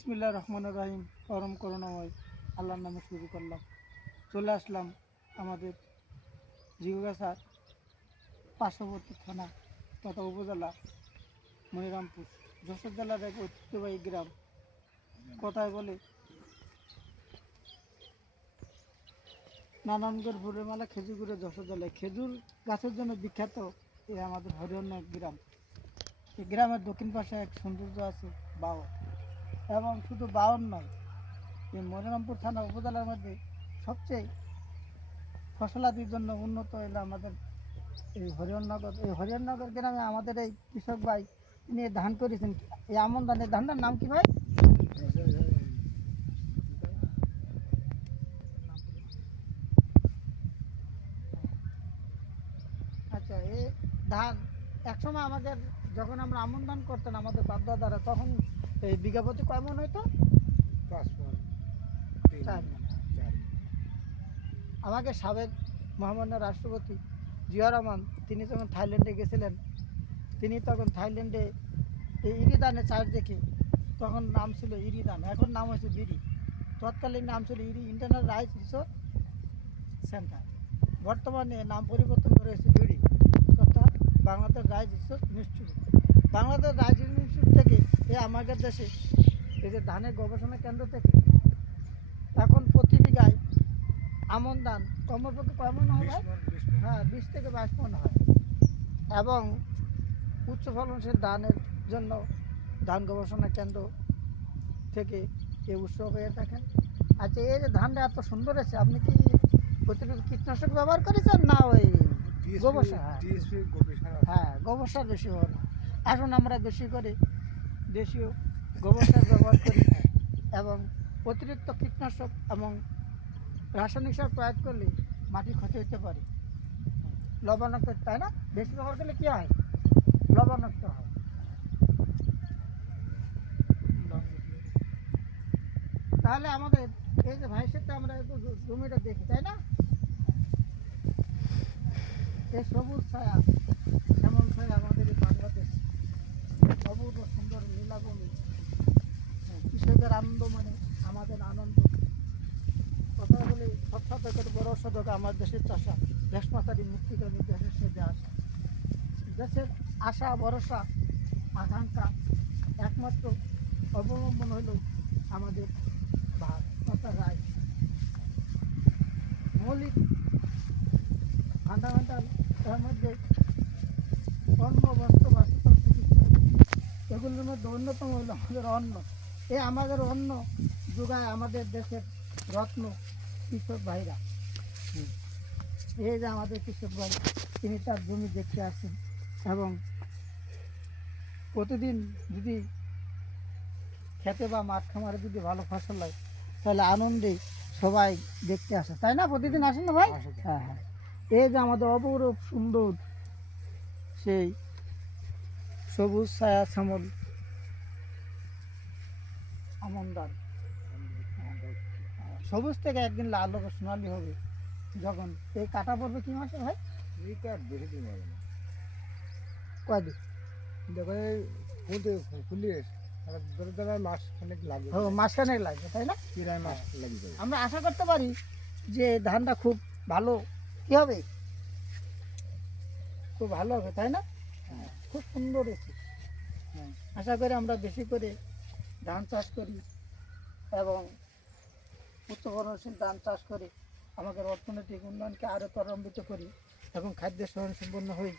বিসমিল্লাহ রহমান রাহিম, পরম করুণাময়, আল্লাহর নামে শুরু করলাম। চলে আসলাম আমাদের জিগুগাছার পার্শ্ববর্তী থানা তথা উপজেলা মনিরামপুর। যশোর জেলার এক ঐতিহ্যবাহী গ্রাম। কথায় বলে নানানগর ভোরের মেলা খেজুর গুড়ে যশোর জেলায়। খেজুর গাছের জন্য বিখ্যাত এই আমাদের হরিয়ানা গ্রাম। এই গ্রামের দক্ষিণ পাশে এক সৌন্দর্য আছে বাও এবং শুধু বাউন নয়, এই মনিরামপুর থানা উপজেলার মধ্যে সবচেয়ে ফসলাদির জন্য উন্নত হলো আমাদের এই হরিয়নগর এই হরিয়নগর গ্রামে আমাদের এই কৃষক ভাই, তিনি ধান করেছেন। এই আমন ধানের ধানটার নাম কি ভাই? আচ্ছা এই ধান, একসময় আমাদের যখন আমরা আমন ধান করতেন আমাদের বাপদাদারা, তখন এই বিঘা প্রতি কয় মন হইতো? চার মণ। আমাকে সাবেক মহামান্য রাষ্ট্রপতি জিয়া রহমান তিনি যখন থাইল্যান্ডে গেছিলেন তিনি তখন থাইল্যান্ডে এই ইরিদানে চার্জ দেখে তখন নাম ছিল ইরিদান এখন নাম হয়েছে বিরি তৎকালীন নাম ছিল ইরি ইন্টারনাল রাইস রিসোর্স সেন্টার। বর্তমানে নাম পরিবর্তন করে হয়েছে বিড়ি। তথা Bangladesh rice resource institute Bangladesh rice institute থেকে এই আমাদের দেশে এই যে ধানের গবেষণা কেন্দ্র থেকে এখন প্রতি বিঘায় আমন ধান কমপক্ষে কয় মন হয়? হ্যাঁ বিশ থেকে বাইশ মন হয়। এবং উচ্চ ফলনশীল ধানের জন্য ধান গবেষণা কেন্দ্র থেকে এই উৎসব হয়ে থাকেন আচ্ছা এই যে ধানটা এত সুন্দর আছে আপনি কি অতিরিক্ত কীটনাশক ব্যবহার করেছেন? না ওই গোবর সার, হ্যাঁ। হ্যাঁ গোবর সার বেশি ব্যবহার এখন আমরা বেশি করে, দেশীয় গোবর সার ব্যবহার করি এবং অতিরিক্ত কীটনাশক এবং রাসায়নিক সার প্রয়োগ করলে মাটি ক্ষতি হতে পারে। লবণাক্ত তাই না? বেশি ব্যবহার করলে কী হয়? লবণাক্ত হয়। তাহলে আমাদের, এই যে ভাইয়ের সাথে আমরা একটু জমিটা দেখি, তাই না? এই সবুজ ছায়া যেমন ছায়া আমাদের এই বাংলাদেশ অপূর্ব সুন্দর নীলাভূমি হ্যাঁ, কৃষকের আনন্দ মানে আমাদের আনন্দ কথা বলে শতকের বড় শতক আমার দেশের চাষা দেশ মাতারি মুক্তিকামী দেশের সাথে আসা। দেশের আশা, ভরসা, আকাঙ্ক্ষা একমাত্র অবলম্বন হলো আমাদের ভাত তথা রায়। মৌলিক ফান্ডামেন্টাল তার মধ্যে অন্ন বস্ত্র চিকিৎসা এগুলোর মধ্যে অন্যতম হলো আমাদের অন্ন। এই আমাদের অন্ন যোগায় আমাদের দেশের রত্ন কৃষক ভাইরা। এই যে আমাদের কৃষক ভাই তিনি তার জমি দেখতে আসেন এবং প্রতিদিন যদি খেতে বা মাঠ খামারে যদি ভালো ফসল হয় তাহলে আনন্দে সবাই দেখতে আসে। তাই না? প্রতিদিন আসেন না ভাই? হ্যাঁ হ্যাঁ। এই যে আমাদের অপরূপ সুন্দর সেই সবুজ ছায়া শ্যামল আমন্দার সবুজ থেকে একদিন লাল হবে সোনালি হবে। যখন এই কাটা পড়বে কি মাসে ভাই? কয়দিন? দেখো এই ফুলতে ফুলিয়ে ধরে ধরে মাস খানেক লাগে। ও মাসখানেক লাগবে তাই না? প্রায় মাস লাগে যাবে। আমরা আশা করতে পারি যে ধানটা খুব ভালো কি হবে? খুব ভালো হবে তাই না? খুব সুন্দর হয়েছে। হ্যাঁ। আশা করি আমরা বেশি করে ধান চাষ করি এবং উচ্চ ফলনশীল ধান চাষ করে আমাদের অর্থনৈতিক উন্নয়নকে আরও ত্বরান্বিত করি এবং খাদ্য স্বয়ং সম্পন্ন হই?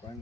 কয়